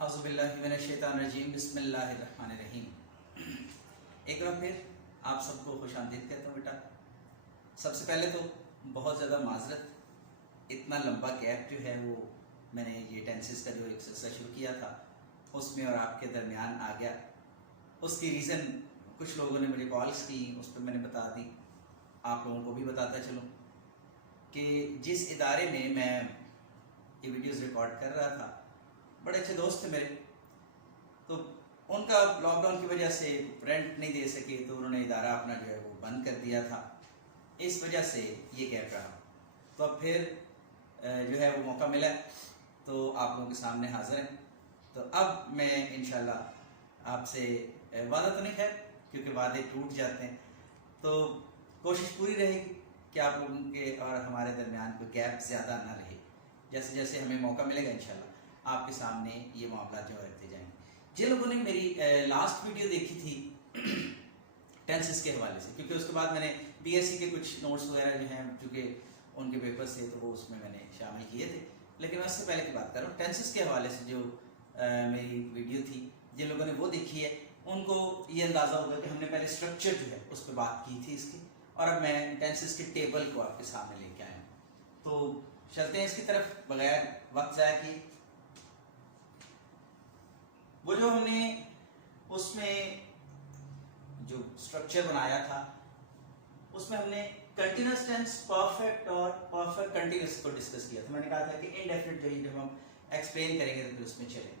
औज़ुबिल्लाहिमिनश्शैतानिर्रजीम बिस्मिल्लाहिर्रहमानिर्रहीम। एक बार फिर आप सबको खुशामदीद कहता हूँ बेटा। सबसे पहले तो बहुत ज़्यादा माजरत, इतना लंबा गैप जो है वो मैंने ये टेंसेस का जो एक सिलसिला शुरू किया था उसमें और आपके दरमियान आ गया। उसकी रीज़न कुछ लोगों ने मुझे कॉल्स की, उस पर मैंने बता दी, आप लोगों को भी बताता चलूँ कि जिस इदारे में मैं ये वीडियोज़ रिकॉर्ड कर रहा था, बड़े अच्छे दोस्त थे मेरे, तो उनका लॉकडाउन की वजह से रेंट नहीं दे सके तो उन्होंने इदारा अपना जो है वो बंद कर दिया था। इस वजह से ये गैप रहा। तो अब फिर जो है वो मौका मिला तो आप लोगों के सामने हाजिर हैं। तो अब मैं इंशाल्लाह आपसे वादा तो नहीं है क्योंकि वादे टूट जाते हैं, तो कोशिश पूरी रहेगी कि आप लोगों के और हमारे दरमियान कोई गैप ज़्यादा ना रहे। जैसे जैसे हमें मौका मिलेगा इंशाल्लाह आपके सामने ये मामला जो रखते जाएंगे। जिन लोगों ने मेरी लास्ट वीडियो देखी थी टेंसेस के हवाले से, क्योंकि उसके बाद मैंने बीएससी के कुछ नोट्स वगैरह जो हैं चूँकि उनके पेपर्स थे तो वो उसमें मैंने शामिल किए थे, लेकिन मैं उससे पहले की बात कर रहा हूँ टेंसेस के हवाले से जो मेरी वीडियो थी। जिन लोगों ने वो देखी है उनको ये अंदाज़ा होगा कि हमने पहले स्ट्रक्चर जो है उस पर बात की थी इसकी, और अब मैं टेंसेस के टेबल को आपके सामने लेके आया हूँ। तो चलते हैं इसकी तरफ बगैर वक्त ज़ाया किए। वो जो हमने उसमें जो स्ट्रक्चर बनाया था उसमें हमने कंटिन्यूअस टेंस, परफेक्ट और परफेक्ट कंटिन्यूअस को डिस्कस किया था। मैंने कहा था कि इनडेफिनिट जो जब हम एक्सप्लेन करेंगे तो फिर उसमें चले।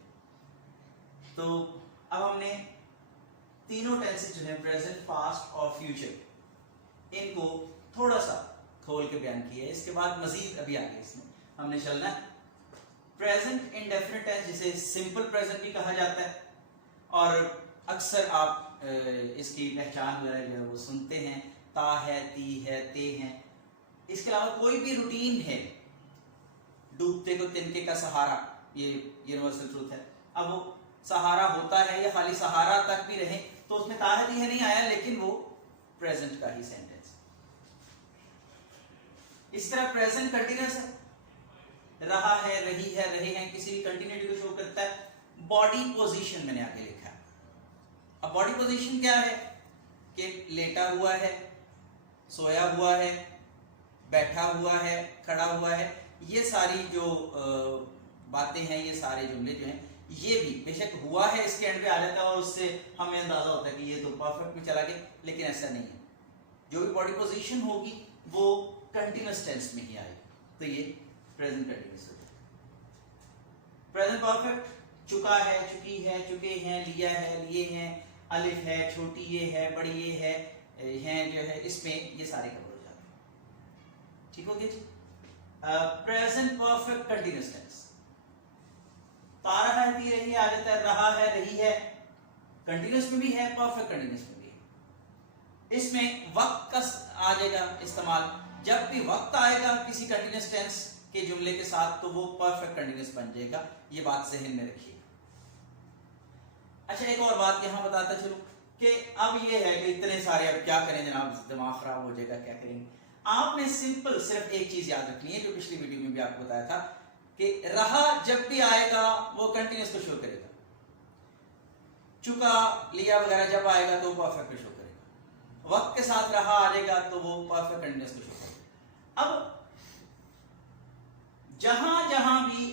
तो अब हमने तीनों टेंसेस जो है प्रेजेंट, पास्ट और फ्यूचर, इनको थोड़ा सा खोल के बयान किया है। इसके बाद मजीद अभी आगे इसमें हमने चलना है। प्रेजेंट इंडेफिनिट टेंस जिसे सिंपल प्रेजेंट भी कहा जाता है, और अक्सर आप इसकी पहचान वगैरह जो है वो सुनते हैं, ता है, ती है, ते हैं। इसके अलावा कोई भी रूटीन है, डूबते को तिनके का सहारा, ये यूनिवर्सल ट्रूथ है। अब वो सहारा होता है या खाली सहारा तक भी रहे तो उसमें ता है, ती है नहीं आया, लेकिन वो प्रेजेंट का ही सेंटेंस। इस तरह प्रेजेंट कंटिन्यूअस है, रहा है, रही है, रहे हैं, किसी भी कंटिन्यूटी को शो करता है। बॉडी पोजीशन मैंने आगे लिखा है। अब बॉडी पोजीशन क्या है कि लेटा हुआ है, सोया हुआ है, बैठा हुआ है, खड़ा हुआ है। ये सारी जो बातें हैं, ये सारे जुमले जो हैं, ये भी बेशक हुआ है इसके एंड पे आ जाता है और उससे हमें अंदाजा होता है कि ये तो परफेक्ट में चला गया, लेकिन ऐसा नहीं है। जो भी बॉडी पोजीशन होगी वो कंटिन्यूअस टेंस में ही आएगी। तो ये प्रेजेंट कंटिन्यूअस हो जाए। प्रेजेंट परफेक्ट, चुका है, चुकी है, चुके हैं, लिया है, लिए हैं, अलिफ है, छोटी ये है, बड़ी ये है, हैं जो है, इसमें ये सारे कवर हो जाते हैं। ठीक हो गया जी। प्रेजेंट परफेक्ट कंटिन्यूअस टेंस, तारा है, ती रही है आ जाता है, रहा है, रही है, कंटिन्यूअस में भी है, परफेक्ट कंटिन्यूअस में भी है। इसमें वक्त का आ जाएगा इस्तेमाल। जब भी वक्त आएगा किसी कंटिन्यूअस टेंस के जुमले के साथ तो वो परफेक्ट कंटिन्यूअस बन जाएगा। ये बात ज़हन में रखिए। अच्छा, एक और बात यहां बताता चलूं कि अब ये है कि इतने सारे, अब क्या करें जनाब, दिमाग खराब हो जाएगा, क्या करेंगे। आपने सिंपल सिर्फ एक चीज याद रखनी है जो पिछली वीडियो में भी आपको बताया था कि रहा जब भी आएगा वो कंटिन्यूअस को शो करेगा, चुका, लिया वगैरह जब आएगा तो परफेक्ट को शो करेगा, वक्त के साथ रहा आ जाएगा तो वो परफेक्ट कंटिन्यूअस को शो करेगा। अब जहां जहां भी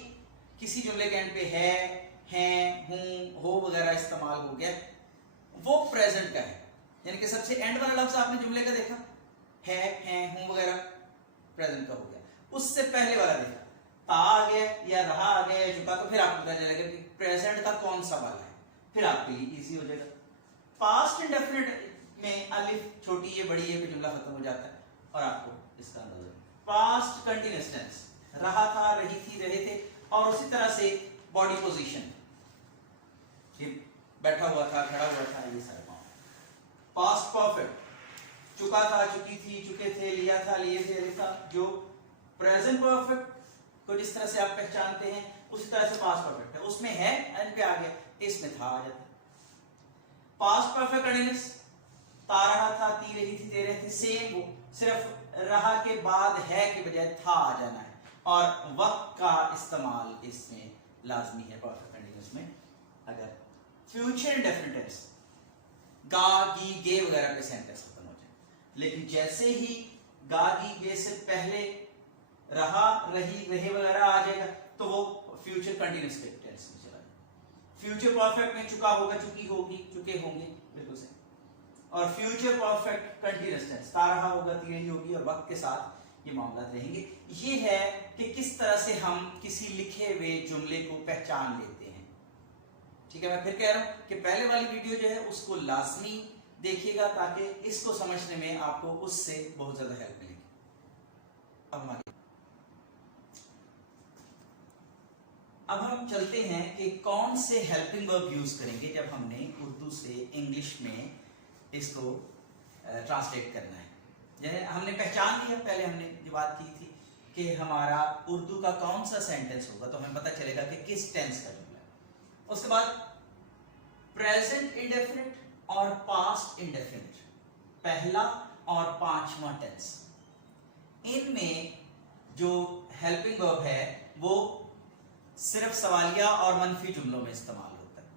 किसी जुमले के एंड पे है, हैं, हूं, हो वगैरह इस्तेमाल हो गया वो प्रेजेंट का है। यानी कि सबसे एंड वाला लफ्ज आपने जुमले का देखा, है, हैं, हूं वगैरह, प्रेजेंट का हो गया। उससे पहले वाला देखा, ता आ गया या रहा आ गया या चुका, तो फिर आपको पता चलेगा कि प्रेजेंट का कौन सा वाला है, फिर आपके लिए इजी हो जाएगा। पास्ट इंडेफिनिट में अलिफ, छोटी ये, बड़ी ये पे जुमला खत्म हो जाता है और आपको इसका अंदाजा। पास्ट कंटिन्यूअस टेंस, रहा था, रही थी, रहे थे, और उसी तरह से बॉडी पोजीशन, बैठा हुआ था, खड़ा हुआ था, ये सारे मामले। पास्ट परफेक्ट, चुका था, चुकी थी, चुके थे, लिया था, लिए थे, लिखा। जो प्रेजेंट परफेक्ट को जिस तरह से आप पहचानते हैं उसी तरह से पास्ट परफेक्ट है। उसमें है एंड पे आ गया, इसमें था आ जाता है। पास्ट परफेक्ट कंटिन्यूअस, ता रहा था, ती रही थी, ते रहे थे, सेम वो, सिर्फ रहा के बाद है के बजाय था आ जाना है, और वक्त का इस्तेमाल इसमें लाजमी है परफेक्ट कंटीन्यूअस में। अगर फ्यूचर इंडेफिनिट टेंस गा गी गे वगैरह पे सेंटेंस खत्म हो जाए, लेकिन जैसे ही गा गी गे से पहले रहा रही रहे वगैरह आ जाएगा तो वो फ्यूचर कंटीन्यूअस के टेंस में चला जाएगा। फ्यूचर परफेक्ट में चुका होगा, चुकी होगी, चुके होंगे, बिल्कुल सही। और फ्यूचर परफेक्ट कंटीन्यूअस टेंस ता रहा होगा, ती रही होगी, और वक्त के साथ ये मामला रहेंगे। ये है कि किस तरह से हम किसी लिखे हुए जुमले को पहचान लेते हैं। ठीक है, मैं फिर कह रहा हूं कि पहले वाली वीडियो जो है उसको लाजमी देखिएगा ताकि इसको समझने में आपको उससे बहुत ज्यादा हेल्प मिलेगी। अब हम चलते हैं कि कौन से हेल्पिंग वर्ब यूज करेंगे जब हमने उर्दू से इंग्लिश में इसको ट्रांसलेट करना है। जैसे हमने पहचान लिया, पहले हमने जो बात की थी कि हमारा उर्दू का कौन सा सेंटेंस होगा तो हमें पता चलेगा कि किस टेंस का जुमला है। उसके बाद प्रेजेंट इंडेफिनिट और पास्ट इंडेफिनिट, पहला और पांचवा टेंस, इनमें जो हेल्पिंग वर्ब है वो सिर्फ सवालिया और मनफी जुमलों में इस्तेमाल होता है,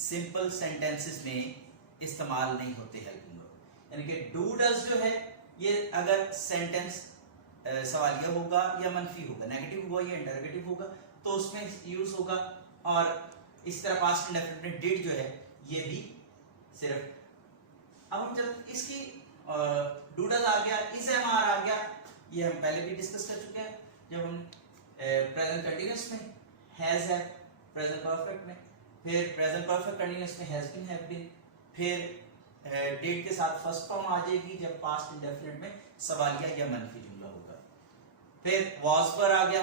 सिंपल सेंटेंसेस में इस्तेमाल नहीं होते हेल्पिंग वर्ब। यानी कि डू डज जो है ये अगर सेंटेंस सवालिया होगा या मनफी होगा, नेगेटिव होगा या इंटरोगेटिव होगा तो उसमें यूज होगा। और इस तरह पास्ट इंडेफिनिट में डिड जो है ये भी सिर्फ। अब हम जब इसकी डू डज आ गया, इज एम आर आ गया, ये हम पहले भी डिस्कस कर चुके हैं जब हम प्रेजेंट कंटीन्यूअस में, हैज है प्रेजेंट परफेक्ट में, फिर प्रेजेंट परफेक्ट कंटीन्यूअस में हैज बीन, हैव बीन, फिर डिड के साथ फर्स्ट फॉर्म आ जाएगी जब पास्ट इंडेफिनिट में सवालिया या मनफी जुमला होगा। फिर वाज पर आ गया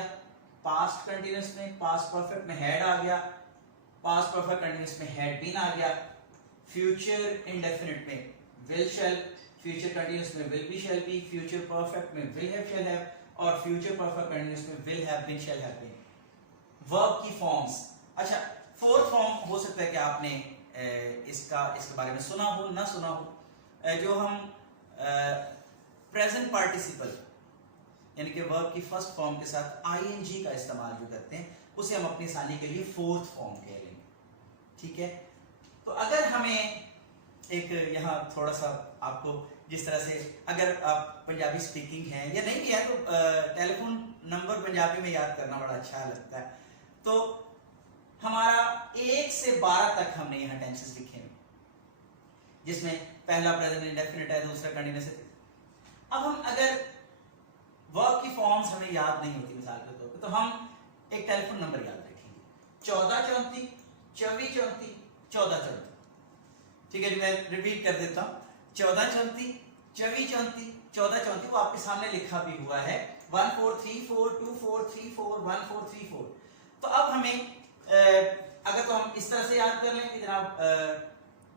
पास्ट कंटीन्यूअस में, पास्ट परफेक्ट में हैड आ गया, पास्ट परफेक्ट कंटीन्यूअस में हैड बीन आ गया, फ्यूचर इंडेफिनिट में विल शैल, फ्यूचर कंटीन्यूअस में will be shall be, future perfect में विल हैव शैल हैव, और फ्यूचर परफेक्ट कंटीन्यूअस में will have been shall have been. Verb की forms, अच्छा फोर्थ फॉर्म हो सकता है कि आपने इसके बारे में सुना हो ना सुना हो, जो हम प्रेजेंट पार्टिसिपल यानी कि वर्ब की फर्स्ट फॉर्म के साथ आईएनजी का इस्तेमाल जो करते हैं उसे हम अपनी आसानी के लिए फोर्थ फॉर्म कह लेंगे। ठीक है, तो अगर हमें एक यहाँ थोड़ा सा आपको जिस तरह से, अगर आप पंजाबी स्पीकिंग हैं या नहीं भी है तो टेलीफोन नंबर पंजाबी में याद करना बड़ा अच्छा लगता है। तो हमारा 1 से 12 तक हमने यहाँ टेंसेस लिखे हैं जिसमें पहला प्रेजेंट इंडेफिनिट है, दूसरा कंटीन्यूअस है। अब हम अगर वर्ब की फॉर्म्स हमें याद नहीं होती मिसाल के तौर पे तो हम एक टेलीफोन नंबर याद रखेंगे 1434 2434 1434। ठीक है जी, मैं रिपीट कर देता हूँ 1434 2434 1434, वो आपके सामने लिखा भी हुआ है 14342434 तो अब हमें अगर तो हम इस तरह से याद कर लें कि जनाब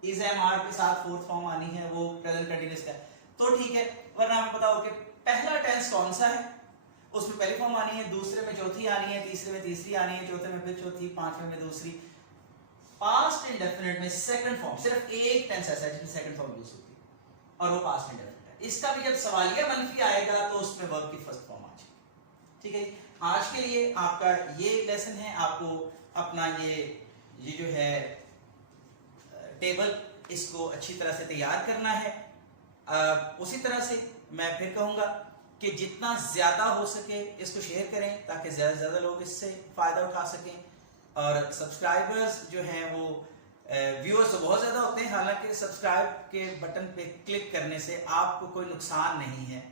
इज एम आर के साथ फोर्थ फॉर्म आनी है वो प्रेजेंट कंटीन्यूअस का तो ठीक है, वरना हमें पता हो कि पहला टेंस कौन सा है उसमें पहली फॉर्म आनी है, दूसरे में चौथी आनी है, तीसरे में तीसरी आनी है, चौथे में फिर चौथी, पांचवें में दूसरी। पास्ट इंडेफिनिट में सेकंड फॉर्म, सिर्फ एक टेंस ऐसा है जिसमें सेकंड फॉर्म यूज होती है और वो पास्ट इंडेफिनिट है। इसका भी जब सवालिया मनफी आएगा तो उसमें वर्ब की फर्स्ट फॉर्म आ जाएगी। ठीक है, आज के लिए आपका ये लेसन है, आपको अपना ये जो है टेबल इसको अच्छी तरह से तैयार करना है। उसी तरह से मैं फिर कहूंगा कि जितना ज्यादा हो सके इसको शेयर करें ताकि ज्यादा से ज्यादा लोग इससे फायदा उठा सकें। और सब्सक्राइबर्स जो हैं वो व्यूअर्स तो बहुत ज्यादा होते हैं, हालांकि सब्सक्राइब के बटन पे क्लिक करने से आपको कोई नुकसान नहीं है।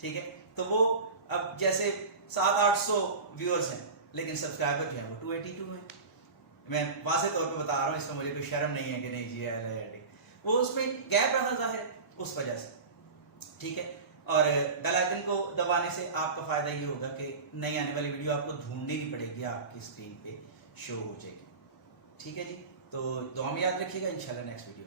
ठीक है, तो वो अब जैसे 700-800 व्यूअर्स हैं लेकिन सब्सक्राइबर जो है वो 282 है। मैं वाज़ेह तौर पे बता रहा हूँ, इसमें मुझे कोई शर्म नहीं है कि नहीं जी वो उसमें गैप रहा जाहिर उस वजह से। ठीक है, और बेल आइकन को दबाने से आपका फायदा ये होगा कि नई आने वाली वीडियो आपको ढूंढनी नहीं पड़ेगी, आपकी स्क्रीन पे शो हो जाएगी। ठीक है जी, तो दुआ में याद रखिएगा, इंशाल्लाह नेक्स्ट वीडियो